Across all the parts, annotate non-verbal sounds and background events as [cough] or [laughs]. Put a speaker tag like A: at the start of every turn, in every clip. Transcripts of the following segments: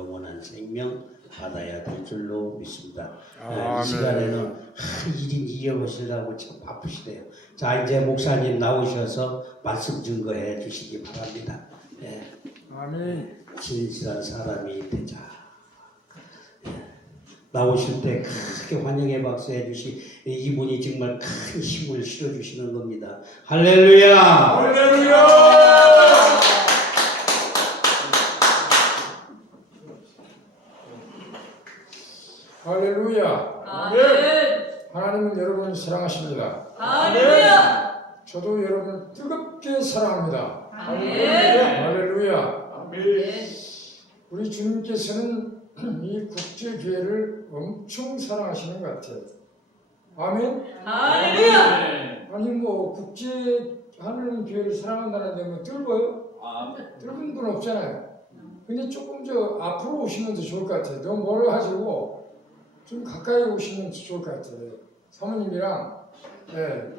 A: 영원한 생명 받아야 될 줄로 믿습니다. 아. 이 시간에는 한 1인 2역 오시려고 참 바쁘시대요. 자 이제 목사님 나오셔서 말씀 증거해 주시기 바랍니다. 예,
B: 아멘.
A: 진실한 사람이 되자. 예, 나오실 때 크게 환영의 박수 해주시 이분이 정말 큰 힘을 실어주시는 겁니다. 할렐루야!
B: 할렐루야! 할렐루야!
C: 아멘.
B: 하나님은 여러분을 사랑하십니다.
C: 할렐루야.
B: 저도 여러분을 뜨겁게 사랑합니다.
C: 아멘.
B: 할렐루야!
C: 아멘.
B: 우리 주님께서는 [clears throat] 이 국제 교회를 엄청 사랑하시는 것 같아요. 아멘?
C: 할렐루야.
B: 아니 뭐 국제하는 교회를 사랑한다는데 뭐 뜰거요?
C: 아멘.
B: 뜰은 분 없잖아요. 근데 조금 저 앞으로 오시면 더 좋을 것 같아요. 너무 멀어가지고 좀 가까이 오시면 더 좋을 것 같아요. 사모님이랑 예,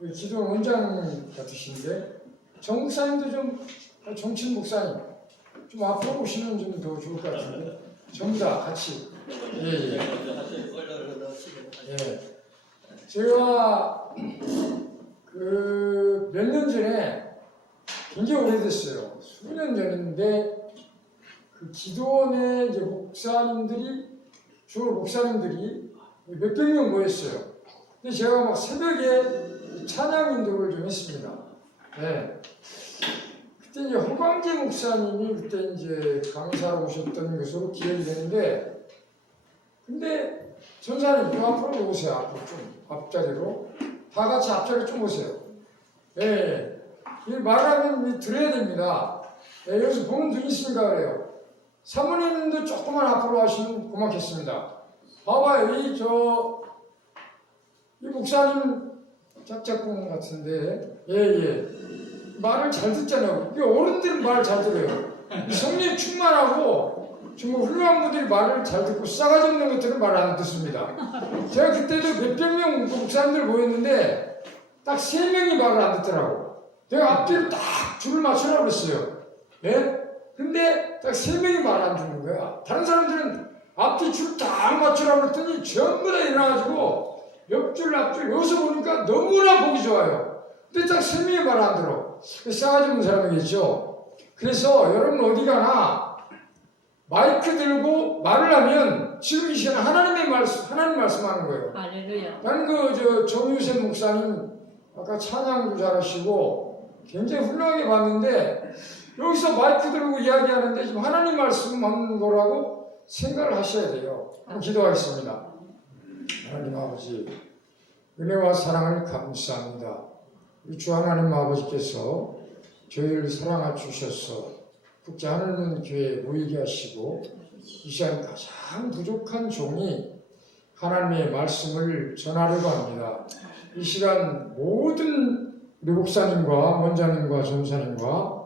B: 우리 기도 원장 같으신데 정 목사님도 좀 아, 정친 목사님 좀 앞으로 오시면 좀 더 좋을 것 같은데 전부 다 같이 예예 예. 제가 그 몇 년 전에 굉장히 오래됐어요. 수년 전인데 그 기도원에 이제 목사님들이 주로 목사님들이 몇백 명 모였어요. 근데 제가 막 새벽에 찬양 인도를 좀 했습니다. 네. 그때 이제 허광재 목사님이 그때 이제 강사로 오셨던 것으로 기억이 되는데 근데 전사님 좀 앞으로 오세요. 앞으로 좀 앞자리로 다 같이 앞자리 좀 오세요. 예. 이 말하면 이 들어야 됩니다. 예, 여기서 보는 눈 있으니까 그래요. 사모님도 조금만 앞으로 하시면 고맙겠습니다. 봐봐요, 이 저, 이 목사님 짝짝꿍 같은데, 예, 예. 말을 잘 듣잖아요. 이 어른들은 말을 잘 들어요. 이 성령 충만하고 정말 훌륭한 분들이 말을 잘 듣고 싸가지 없는 것들은 말안 듣습니다. 제가 그때도 몇백 명 목사님들 모였는데 딱 세 명이 말을 안 듣더라고. 내가 앞뒤를 딱 줄을 맞추라고 그랬어요. 예? 근데 딱 세 명이 말 안 듣는 거야. 다른 사람들은 앞뒤 줄딱 맞추라고 그랬더니 전부 다 일어나가지고 옆줄 앞줄 여기서 보니까 너무나 보기 좋아요. 근데 딱 세 명이 말 안 들어. 싸가지 없는 사람이겠죠. 그래서 여러분 어디 가나 마이크 들고 말을 하면 지금 이 시간 하나님의 말씀, 하나님 말씀하는 거예요. 나는 그 저 정유세 목사님 아까 찬양도 잘하시고 굉장히 훌륭하게 봤는데 여기서 마이크 들고 이야기하는데 지금 하나님 말씀하는 거라고 생각을 하셔야 돼요. 기도하겠습니다. 하나님 아버지 은혜와 사랑을 감사합니다. 주 하나님 아버지께서 저희를 사랑하 주셔서 국제 하늘문 교회에 모이게 하시고 이 시간 가장 부족한 종이 하나님의 말씀을 전하려고 합니다. 이 시간 모든 우리 목사님과 원장님과 전사님과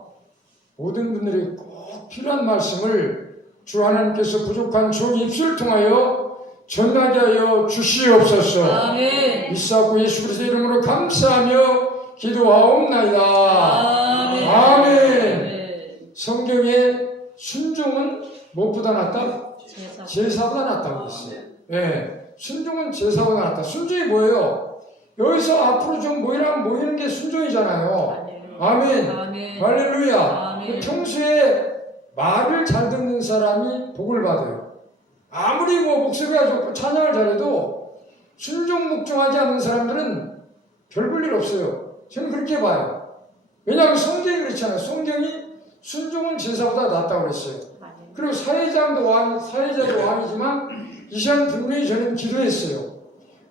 B: 모든 분들이 꼭 필요한 말씀을 주 하나님께서 부족한 종이 입술을 통하여 전하게 하여 주시옵소서.
C: 아멘.
B: 이사고 예수 그리스도 이름으로 감사하며 기도하옵나이다.
C: 아멘.
B: 아멘. 성경에 순종은 무엇보다 낫다?
C: 제사.
B: 제사보다 낫다고 했어요. 예. 순종은 제사보다 낫다. 순종이 뭐예요? 여기서 앞으로 좀 모이라면 모이는 게 순종이잖아요. 아멘.
C: 아멘.
B: 할렐루야.
C: 아멘.
B: 평소에 말을 잘 듣는 사람이 복을 받아요. 아무리 뭐 목소리가 좋고 찬양을 잘해도 순종 묵종하지 않는 사람들은 별 볼 일 없어요. 저는 그렇게 봐요. 왜냐하면 성경이 그렇잖아요. 성경이 순종은 제사보다 낫다고 그랬어요. 그리고 사회장도 왕, 사회자도 왕이지만 이 시간 분명히 저는 기도했어요.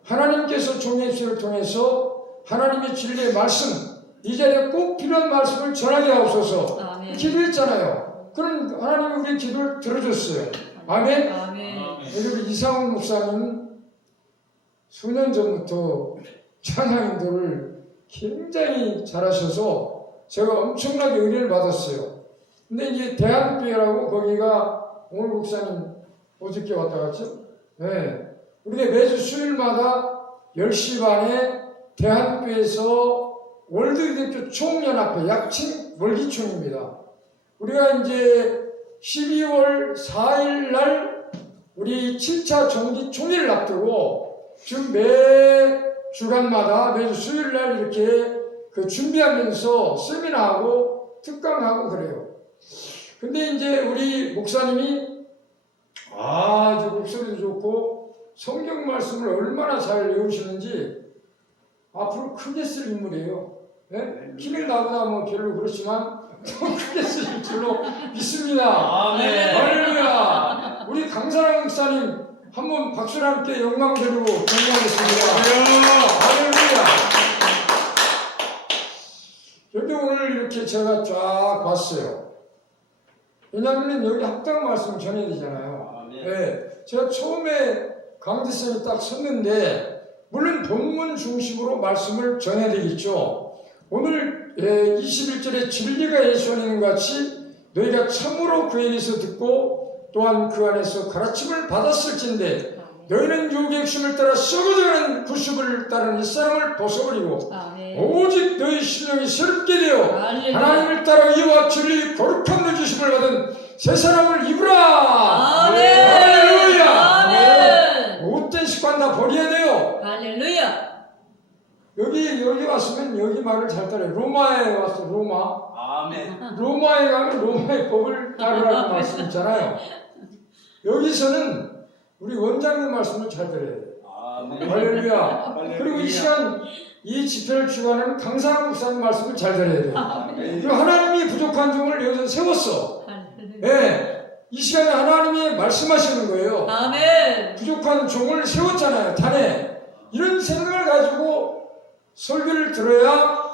B: 하나님께서 종의 입술을 통해서 하나님의 진리의 말씀, 이 자리에 꼭 필요한 말씀을 전하게 하옵소서.
C: 아멘.
B: 기도했잖아요. 그럼 하나님이 우리의 기도를 들어줬어요. 아멘.
C: 아멘.
B: 여러분 이상훈 목사님은 수년 전부터 찬양인도를 굉장히 잘하셔서 제가 엄청나게 은혜를 받았어요. 근데 이제 대한교회라고 거기가 오늘 목사님 어저께 왔다 갔죠? 네. 우리가 매주 수요일마다 10시 반에 대한교회에서 월드대표 총연합회 약칭 월기총입니다. 우리가 이제 12월 4일 날 우리 7차 정기 총회를 앞두고 지금 매 주간마다 매주 수요일 날 이렇게 그 준비하면서 세미나하고 특강하고 그래요. 근데 이제 우리 목사님이 아, 저 목소리도 좋고 성경 말씀을 얼마나 잘 외우시는지 앞으로 크게 쓸 인물이에요. 예? 키는 나보다 뭐 별로 그렇지만 [laughs] 더 크게 쓰실 줄로 믿습니다.
C: 아멘.
B: 할렐루야. 우리 강사랑 목사님 한번 박수를 함께 영광 드리고 경배하겠습니다. 할렐루야. 여기 오늘 이렇게 제가 쫙 봤어요. 왜냐하면 여기 합당 말씀 전해야 되잖아요. 네, 제가 처음에 강대선이 딱 섰는데 물론 본문 중심으로 말씀을 전해야 되겠죠. 오늘 예, 21절에 진리가 예수 안에 있는 것 같이 너희가 참으로 그에게서 듣고 또한 그 안에서 가르침을 받았을진데 너희는 유혹의 욕심을 따라 썩어져가는 구습을 따르는 이 사람을 벗어버리고
C: 아멘.
B: 오직 너희 심령이 새롭게 되어
C: 할렐루야.
B: 하나님을 따라 이와 진리 거룩함을 주심을 받은 새 사람을 입으라
C: 아멘.
B: 할렐루야
C: 아멘.
B: 습관 다 버려야 돼요
C: 할렐루야.
B: 여기 여기 왔으면 여기 말을 잘 따라요 로마에 왔어 로마
D: 아멘.
B: 로마에 가면 로마의 법을 따르라는 [laughs] 말씀 있잖아요 여기서는 우리 원장님 말씀을 잘 들어야 돼요
D: 아멘.
B: 할렐루야 그리고 이 시간 이 집회를 주관하는 강사람 목사님 말씀을 잘 들어야 돼요
D: 아멘.
B: 그리고 하나님이 부족한 종을 여기서 세웠어
C: 할렐루야.
B: 예, 이 시간에 하나님이 말씀하시는 거예요.
C: 아멘.
B: 부족한 종을 세웠잖아요, 단에. 이런 생각을 가지고 설교를 들어야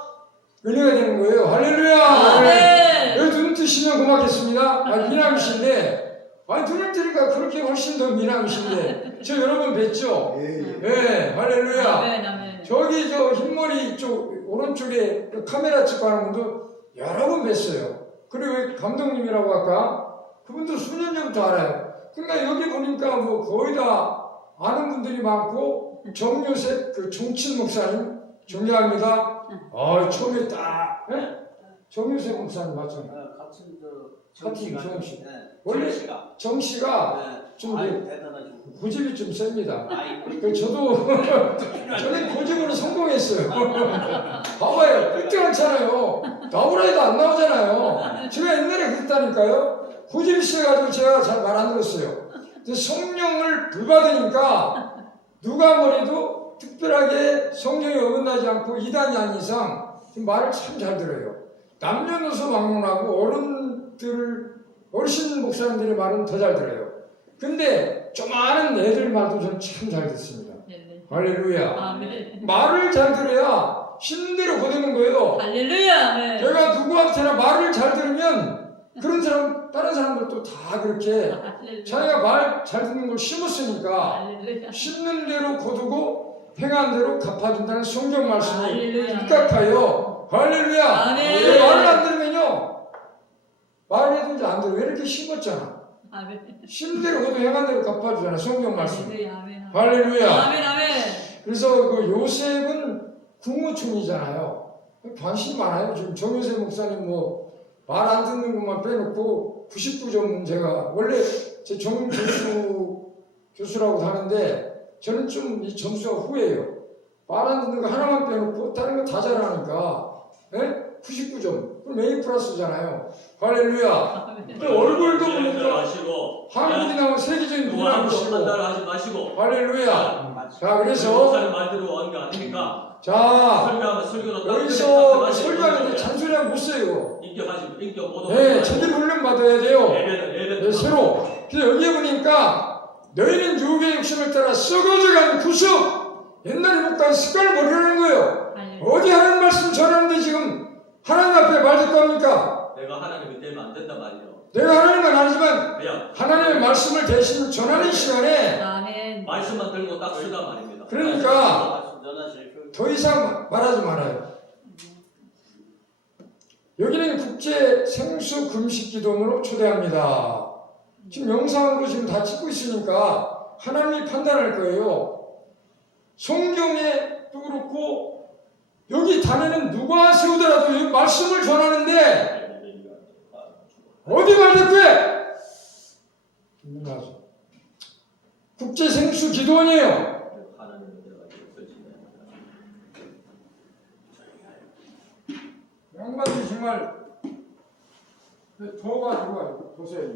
B: 은혜가 되는 거예요. 할렐루야!
C: 아멘.
B: 여기 눈 뜨시면 고맙겠습니다. 아, 미남이신데, 아니, 눈을 뜨니까 그렇게 훨씬 더 미남이신데, 저 여러분 뵀죠? 예, 할렐루야.
C: 아멘. 아멘.
B: 저기 저 흰머리 쪽 오른쪽에 그 카메라 찍고 하는 분도 여러 번 뵀어요. 그리고 감독님이라고 아까 그분도 수년 전부터 알아요. 그러니까 여기 보니까 뭐 거의 다 아는 분들이 많고 정요셉 그 종친 목사님 존경합니다. 아 처음에 딱 예? 정요셉 목사님 맞잖아요.
D: 어, 같은 저
B: 같은
D: 정씨가
B: 정씨.
D: 네,
B: 원래
D: 정씨가
B: 정 씨가
D: 네.
B: 좀
D: 아이
B: 그-
D: 대단하시고
B: 고집이 좀 셉니다.
D: 아이
B: 그 저도 [laughs] 저는 고집으로 성공했어요. [laughs] 봐봐요. 획득하잖아요. 나오라 해도 안 나오잖아요. 제가 옛날에 그랬다니까요. 고집이 있어가지고 제가 잘 말 안 들었어요. 근데 성령을 불받으니까 누가 뭐래도 특별하게 성령에 어긋나지 않고 이단이 아닌 이상 좀 말을 참 잘 들어요. 남녀노소 막론하고 어른들, 어르신 목사님들의 말은 더 잘 들어요. 근데 조그마한 애들 말도 저는 참 잘 듣습니다. 할렐루야.
C: 아멘.
B: 말을 잘 들어야 힘대로 거두는 거예요.
C: 할렐루야. 아멘.
B: 내가 누구한테나 말을 잘 들으면 그런 사람, 다른 사람들도 다 그렇게. 자기가 말 잘 듣는 걸 심었으니까. 심는 대로 거두고 행한 대로 갚아준다는 성경 말씀이. 입각하여 할렐루야. 말을 안 들으면요. 말을 해도 안 들어. 왜 이렇게 심었잖아.
C: 아멘.
B: 심대로 거두 행한 대로 갚아주잖아. 성경 말씀.
C: 할렐루야.
B: 그래서 그 요셉은 국무총리잖아요. 관심 많아요. 지금 정요셉 목사님 뭐 말 안 듣는 것만 빼놓고 99점 제가 원래 제 정교수 교수라고 하는데 저는 좀 이 점수가 후해요. 말 안 듣는 거 하나만 빼놓고 다른 거 다 잘하니까 예? 99점. 그럼 A 플러스잖아요. 할렐루야. 또 얼굴도 보니까
E: 하시고
B: 한국이 나온 세계적인
E: 판단하지 마시고
B: 할렐루야. 자 그래서
E: 목사님 말대로 하는 게 아니니까
B: 자
E: 설교하면 설교로
B: 여기서 설교하는데 잔소리하고 못 써요.
E: 인격하시고 인격 보도
B: 네, 제대로 훈련 받아야 돼요.
E: 예배는 예배
B: 네, 새로. 그래서 여기에 보니까 너희는 유혹의 욕심을 따라 썩어져간 구속 옛날 못간 습관을 버리라는 거예요. 어디 하나님 말씀 전하는데 지금 하나님 앞에 말 듣고 합니까?
E: 내가 하나님이 되면 안 된단 말이에요.
B: 내가 하나님은 아니지만
E: 그냥
B: 하나님의 말씀을 대신 전하는 시간에
C: 아멘.
E: 말씀만 들고 딱 쓰다 말입니다.
B: 그러니까 더 이상 말하지 말아요. 여기는 국제 생수 금식 기도원으로 초대합니다. 지금 영상으로 지금 다 찍고 있으니까 하나님이 판단할 거예요. 성경에 또 그렇고 여기 단에는 누가 세우더라도 이 말씀을 전하는데 어디 말 듣고 해? 김문하수. 국제 생수 기도원이에요.
E: 하나님의 은혜가 있으시네.
B: 양반이 정말 도가 좋아요. 보세요.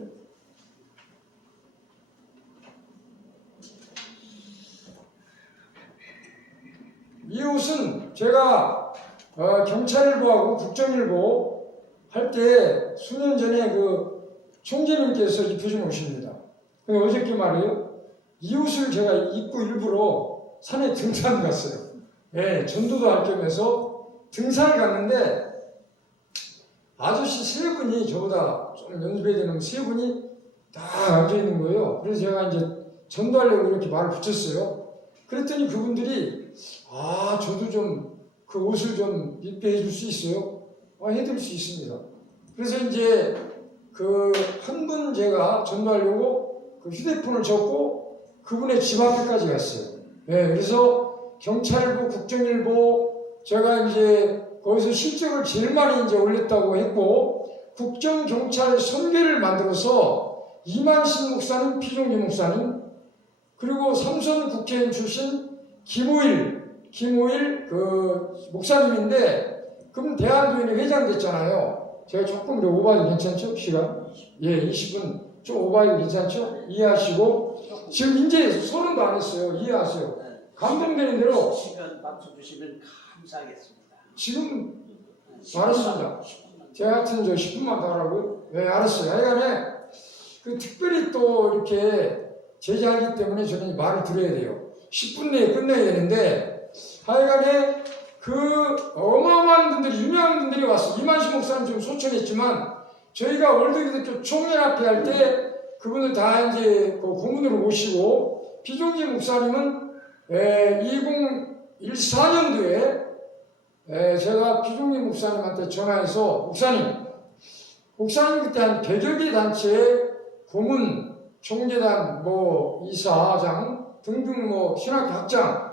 B: 이 옷은 제가 어, 경찰일보하고 국정일보 할 때 수년 전에 그 총재님께서 입혀준 옷입니다. 근데 어저께 말이에요. 이 옷을 제가 입고 일부러 산에 등산 갔어요. 예, 전도도 할 겸해서 등산을 갔는데 아저씨 세 분이 저보다 좀 연습해야 되는 세 분이 다 앉아 있는 거예요. 그래서 제가 이제 전도하려고 이렇게 말을 붙였어요. 그랬더니 그분들이 아 저도 좀 그 옷을 좀 입게 해줄 수 있어요? 아 해드릴 수 있습니다. 그래서 이제 그 한 분 제가 전도하려고 그 휴대폰을 적고 그분의 집 앞에까지 갔어요. 예, 그래서 경찰일보, 국정일보 제가 이제 거기서 실적을 제일 많이 이제 올렸다고 했고 국정 경찰 선계를 만들어서 이만신 목사님, 피종기 목사님 그리고 삼선 국회의원 출신 김호일 김호일 그 목사님인데 그분 대한교인회 회장 됐잖아요. 제가 조금 더 오바해도 괜찮죠? 시간? 예, 20분 좀 오바해도 괜찮죠? 이해하시고 지금 이제 서른도 안 했어요. 이해하세요. 감동되는 대로
D: 시간 맞춰주시면 감사하겠습니다.
B: 지금 알았습니다. 제가 하여튼 저 10분만 더 하라고요? 네, 알았어요. 하여간에 그 특별히 또 이렇게 제자하기 때문에 저는 말을 드려야 돼요. 10분 내에 끝내야 되는데 하여간에 그 어마어마한 분들이 유명한 분들이 왔어. 이만식 목사님 좀 소천했지만 저희가 월드기독교 총연합회 할때 그분을 다 이제 그 고문으로 모시고 비종기 목사님은 2014년도에 에, 제가 피종리 목사님한테 전화해서 목사님, 목사님 그때 한 100여 개 단체 고문, 총재단, 뭐 이사장 등등 뭐 신학학장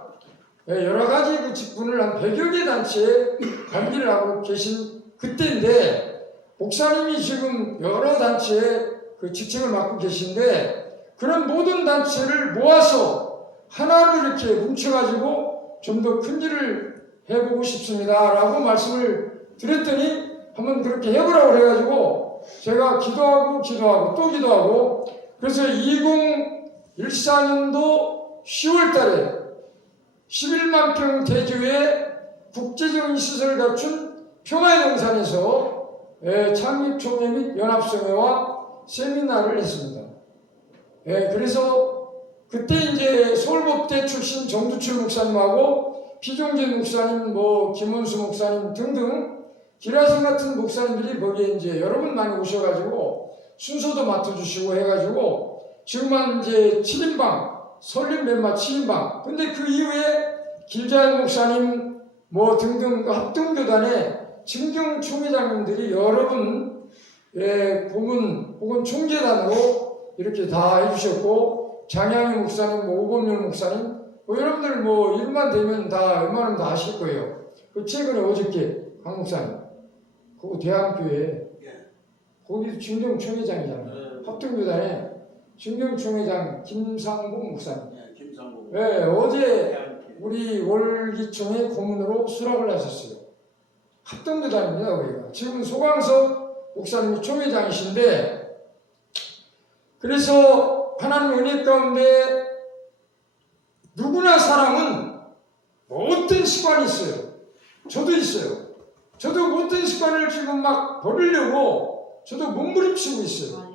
B: 에, 여러 가지 그 직분을 한 100여 개 단체에 관리를 하고 계신 그때인데 목사님이 지금 여러 단체에 그 직책을 맡고 계신데 그런 모든 단체를 모아서 하나로 이렇게 뭉쳐가지고 좀 더 큰 일을 해보고 싶습니다. 라고 말씀을 드렸더니 한번 그렇게 해보라고 그래가지고 제가 기도하고 기도하고 또 기도하고 그래서 2014년도 10월 달에 11만 평 대교에 국제적인 시설을 갖춘 평화의 동산에서 예, 창립총회 및 연합성회와 세미나를 했습니다. 예, 그래서 그때 이제 서울법대 출신 정두철 목사님하고 피종재 목사님, 뭐 김원수 목사님 등등 기라성 같은 목사님들이 거기에 이제 여러분 많이 오셔가지고 순서도 맡아주시고 해가지고 지금 한 이제 7인방 설립 멤버 7인방. 근데 그 이후에 길자연 목사님 뭐 등등 그 합동교단에 진경 총회장님들이 여러 분 예, 고문 혹은 총재단으로 이렇게 다 해주셨고 장양희 목사님, 뭐 오범열 목사님 뭐 여러분들 뭐 일만 되면 다 웬만하면 다 아실 거예요. 그 최근에 어저께 강 목사님 그 대학교에
D: 예.
B: 거기 진경 총회장이잖아요.
D: 네,
B: 합동교단에 진경 총회장 김상국 목사님.
D: 예, 김상국.
B: 네, 어제
D: 대한교회.
B: 우리 월기총회 고문으로 수락을 하셨어요. 합동교단입니다, 우리가. 지금 소광석 목사님이 총회장이신데, 그래서 하나님 은혜 가운데 누구나 사람은 뭐 어떤 습관이 있어요. 저도 있어요. 저도 어떤 습관을 지금 막 버리려고 저도 몸부림치고 있어요.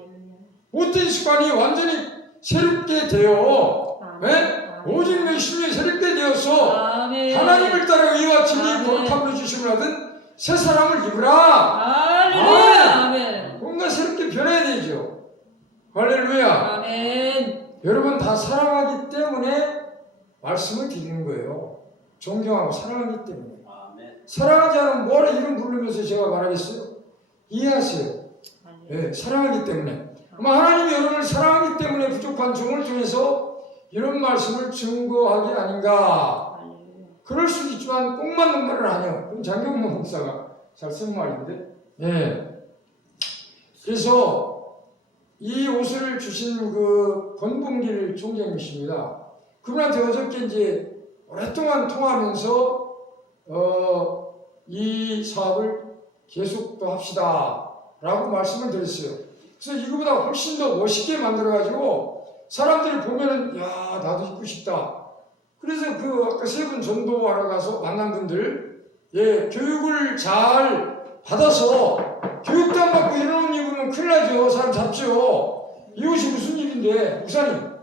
B: 어떤 습관이 완전히 새롭게 되어, 네? 오직 몇십 년 새롭게 되어서
C: 아멘.
B: 하나님을 따라 이와 진리
C: 아멘.
B: 거룩함을 주심을 하든 새 사람을 입으라.
C: 할렐루야. 아멘.
B: 뭔가 새롭게 변해야 되죠. 할렐루야.
C: 아멘.
B: 여러분 다 사랑하기 때문에 말씀을 드리는 거예요. 존경하고 사랑하기 때문에.
D: 아멘.
B: 사랑하지 않으면 뭐라 이름 부르면서 제가 말하겠어요? 이해하세요. 예, 사랑하기 때문에. 아마 하나님이 여러분을 사랑하기 때문에 부족한 종을 통해서 이런 말씀을 증거하기 아닌가. 그럴 수도 있지만 꼭 맞는 말은 아니에요. 그럼 장경문 목사가 잘 쓴 말인데. 예. 그래서 이 옷을 주신 그 권봉길 총장님이십니다. 그분한테 어저께 이제 오랫동안 통하면서 어, 이 사업을 계속 또 합시다 라고 말씀을 드렸어요. 그래서 이거보다 훨씬 더 멋있게 만들어가지고 사람들이 보면은 야 나도 입고 싶다. 그래서 그 아까 세 분 전도하러 가서 만난 분들 예 교육을 잘 받아서 교육도 안 받고 이런 옷 입으면 큰일 나죠. 사람 잡죠. 이 옷이 무슨 일인데 우산이
D: 예.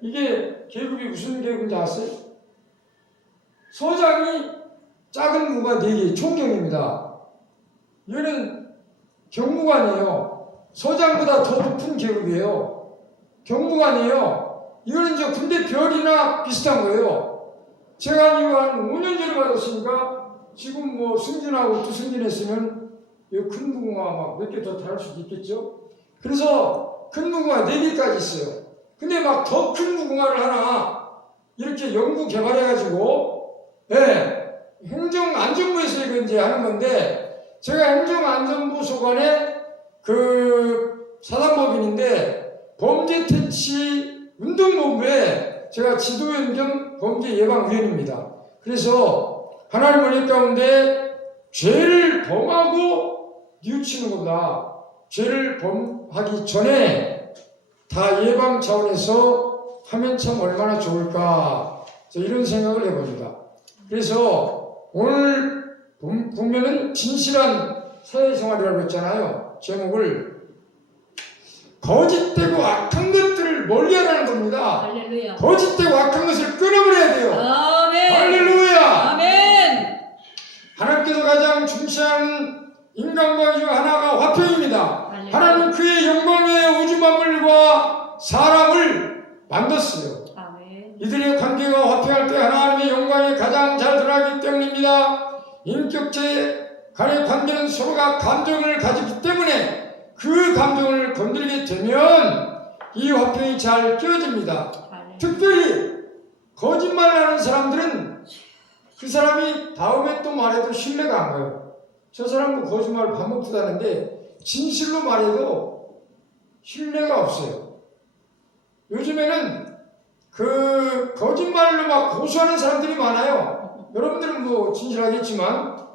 B: 이게 계급이 무슨 계급인지 아세요? 소장이 작은 무가 4개, 총경입니다. 이거는 경무관이에요. 소장보다 더 높은 계급이에요. 경무관이에요. 이거는 저 군대 별이나 비슷한 거예요. 제가 이거 한 5년 전에 받았으니까 지금 뭐 승진하고 또 승진했으면 이큰 무궁화 막 몇 개더 달을 수도 있겠죠. 그래서 큰 무궁화 4개까지 있어요. 근데 막 더 큰 무궁화를 하나 이렇게 연구 개발해가지고 예 행정안전부에서 이거 이제 하는 건데 제가 행정안전부 소관의 그 사단법인인데 범죄 퇴치 운동본부에 제가 지도원 겸 범죄 예방위원입니다. 그래서 하나님 은혜 가운데 죄를 범하고 뉘우치는 것보다 죄를 범하기 전에 다 예방 차원에서 하면 참 얼마나 좋을까 저 이런 생각을 해봅니다. 그래서 오늘 보- 보면은 진실한 사회생활이라고 했잖아요. 제목을 거짓되고 악한 것들을 멀리하라는 겁니다.
C: 할렐루야.
B: 거짓되고 악한 것을 끊어버려야 돼요.
C: 아멘.
B: 할렐루야!
C: 아멘.
B: 하나님께서 가장 중시하는 인간과 중 하나가 화평입니다.
C: 할렐루야.
B: 하나님 그의 영광의 우주 만물과 사람을 만들었어요.
C: 아멘.
B: 이들의 관계가 화평할 때 하나님의 영광이 가장 잘 드러나기 때문입니다. 인격체 간의 관계는 서로가 감정을 가지기 때문에 그 감정을 건드리게 되면 이 화평이 잘 끼어집니다.
C: 할렐루야.
B: 특별히 거짓말을 하는 사람들은 그 사람이 다음에 또 말해도 신뢰가 안 가요. 저 사람도 거짓말을 반복도 하는데 진실로 말해도 신뢰가 없어요. 요즘에는 그 거짓말로 막 고소하는 사람들이 많아요. 여러분들은 뭐 진실하겠지만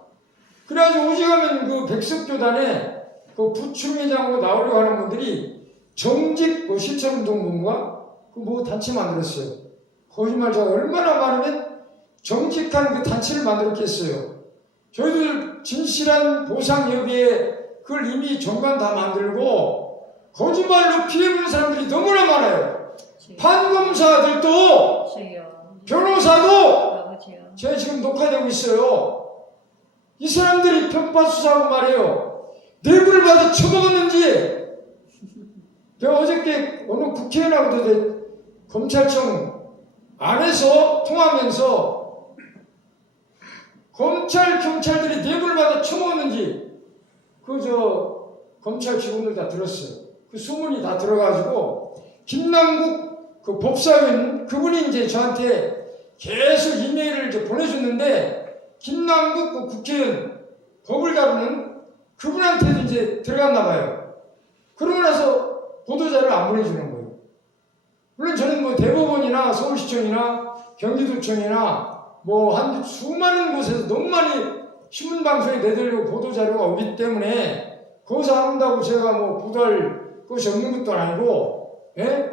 B: 그래가지고 오직하면 그 백석교단에 그 부총회장으로 나오려고 하는 분들이 정직 그 실천운동본부가 그뭐 단체 만들었어요. 거짓말자가 얼마나 많으면 정직한 그 단체를 만들었겠어요. 저희들 진실한 보상 여기에 그걸 이미 정관 다 만들고 거짓말로 피해보는 사람들이 너무나 많아요. 판검사들도. 변호사도. 제가 지금 녹화되고 있어요. 이 사람들이 편파 수사하고 말이에요. 뇌물을 받아 처먹었는지 제가 어저께 어느 국회의원하고도 검찰청 안에서 통하면서 검찰 경찰들이 뇌물을 받아 처먹었는지 그 저 검찰 직원들 다 들었어요. 그 소문이 다 들어가지고 김남국 그 법사위원 그분이 이제 저한테 계속 이메일을 이제 보내줬는데 김남국 그 국회의원 법을 다루는 그분한테도 이제 들어갔나 봐요. 그러고 나서 보도자를 안 보내주는 거예요. 물론 저는 뭐 대법원이나 서울시청이나 경기도청이나 뭐 한 수많은 곳에서 너무 많이 신문방송에 내들고 보도자료가 오기 때문에 거기서 한다고 제가 뭐 보도할 것이 없는 것도 아니고 예?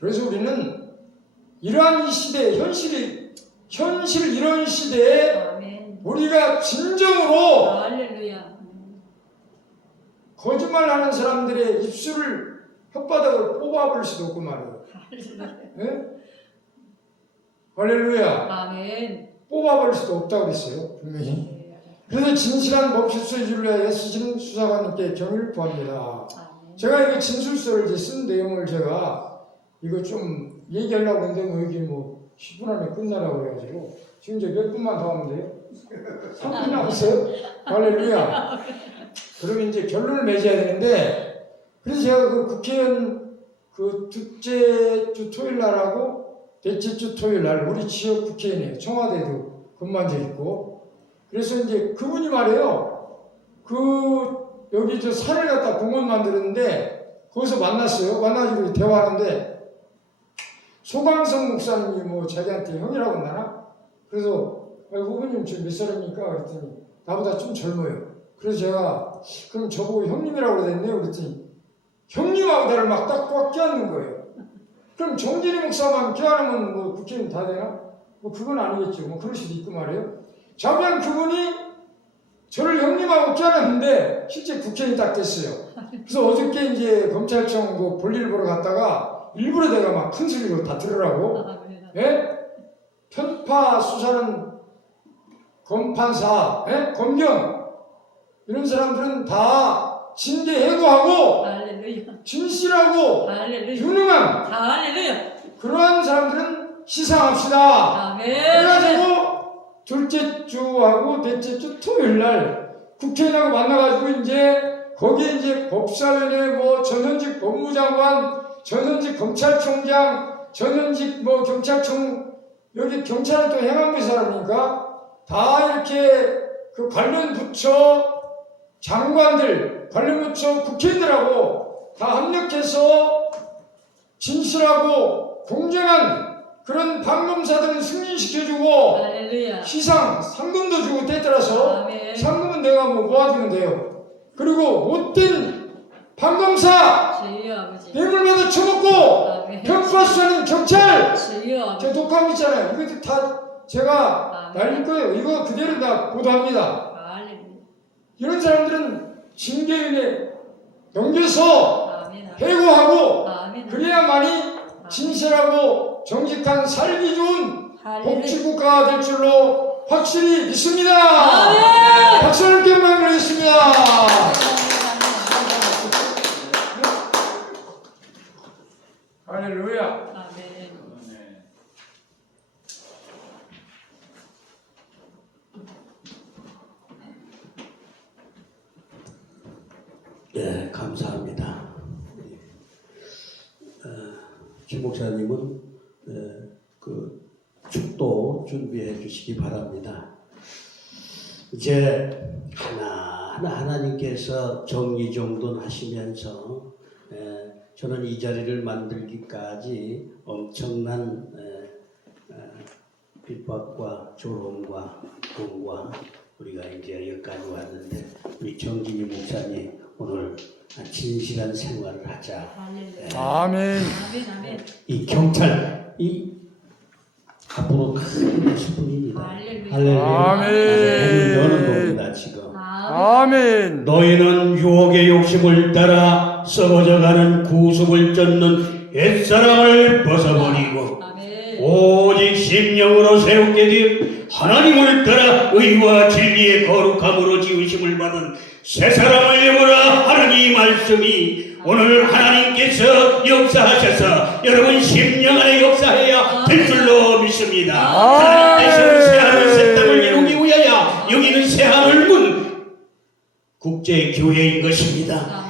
B: 그래서 우리는 이러한 이 시대, 현실이, 현실 이런 시대에
C: 아멘.
B: 우리가 진정으로
C: 할렐루야.
B: 거짓말 하는 사람들의 입술을 혓바닥을 뽑아버릴 수도 없고 말이에요. 예? 할렐루야.
C: 아멘.
B: 뽑아버릴 수도 없다고 그랬어요. 분명히. 그래서 진실한 법실수의 위하여 애쓰시는 수사관님께 경의를 구합니다.
C: 아멘.
B: 제가 이거 진술서를 이제 쓴 내용을 제가 이거 좀 얘기하려고 했는데 뭐 여기 뭐 10분 안에 끝나라고 그래가지고 지금 이제 몇 분만 더 하면 돼요? 3분 남았어요? 할렐루야. 그러면 이제 결론을 맺어야 되는데 그래서 제가 그 국회의원 그 둘째 주 토요일 날하고 넷째 주 토요일 날 우리 지역 국회의원이에요. 청와대도 근무한 적 있고 그래서 이제 그분이 말해요. 그 여기 저 산을 갖다 공원 만들었는데 거기서 만났어요. 만나가지고 대화하는데 소강성 목사님이 뭐 자기한테 형이라고 했나? 그래서 아, 후보님 지금 몇 살입니까? 그랬더니 나보다 좀 젊어요. 그래서 제가 그럼 저보고 형님이라고 그랬네요. 그랬더니 형님하고 나를 막 딱 꽉 껴안는 거예요. 그럼 정진희 목사만 껴안으면 뭐 국회의원 다 되나? 뭐 그건 아니겠죠. 뭐 그럴 수도 있고 말이에요. 자면 그분이 저를 형님하고 껴안았는데 실제 국회의원이 딱 됐어요. 그래서 어저께 이제 검찰청 그 볼일 보러 갔다가 일부러 내가 막 큰 소리로 다 들으라고
C: 아멘.
B: 예? 편파 수사는 검판사, 예? 검경 이런 사람들은 다 진대 해고하고
C: 할렐루야.
B: 진실하고
C: 할렐루야.
B: 유능한
C: 할렐루야.
B: 그러한 사람들은 시상합시다.
C: 아멘.
B: 그래가지고 둘째 주하고 넷째 주 토요일 날 국회의원하고 만나가지고 이제 거기에 이제 법사위원회 뭐 전현직 법무장관, 전현직 검찰총장, 전현직 뭐 경찰청 여기 경찰은 또 행안부 사람이니까 다 이렇게 그 관련 부처 장관들, 관련 부처 국회의원들하고 다 합력해서 진실하고 공정한 그런 방검사들을 승진시켜주고
C: 할렐루야.
B: 시상 상금도 주고 때 따라서
C: 아멘.
B: 상금은 내가 뭐 모아주면 돼요. 그리고 못된
C: 아버지.
B: 뇌물받아 처먹고
C: 아멘.
B: 편파수사는 경찰. 제 독감 있잖아요. 이거 다 제가
C: 아멘.
B: 날릴 거예요. 이거 그대로 다 보도합니다.
C: 할렐루야.
B: 이런 사람들은 징계위에 넘겨서. 해고하고. 그래야만이 진실하고 정직한 살기 좋은. 복지국가가 될 줄로 확실히 믿습니다.
C: 아멘.
B: 박수 함께 만드리겠습니다. 할렐루야.
C: 아멘.
A: 예, 감사합니다. 어, 김 목사님은 예, 그 축도 준비해 주시기 바랍니다. 이제 하나하나 하나님께서 정리정돈하시면서 예, 저는 이 자리를 만들기까지 엄청난 핍박과 조롱과 공과 우리가 이제 여기까지 왔는데 우리 정진희 목사님 오늘 진실한 생활을 하자.
B: 아멘.
C: 아멘. 아멘.
A: 이 경찰 이 앞으로 큰 모습뿐입니다.
C: 할렐루야.
B: 아멘.
A: 여는 겁니다 지금.
C: 아멘.
B: 아멘.
A: 너희는 유혹의 욕심을 따라 썩어져가는 구속을 쫓는 옛사람을 벗어버리고
C: 아멘.
A: 오직 심령으로 새롭게 되어 하나님을 따라 의와 진리의 거룩함으로 지으심을 받은 새 사람을 여보라 하는 이 말씀이 오늘 하나님께서 역사하셔서 여러분 심령 안에 역사해야 될 줄로 믿습니다. 하나님께서 새하늘 새 땅을 이루기 위하여 여기는 새하늘 문 국제교회인 것입니다.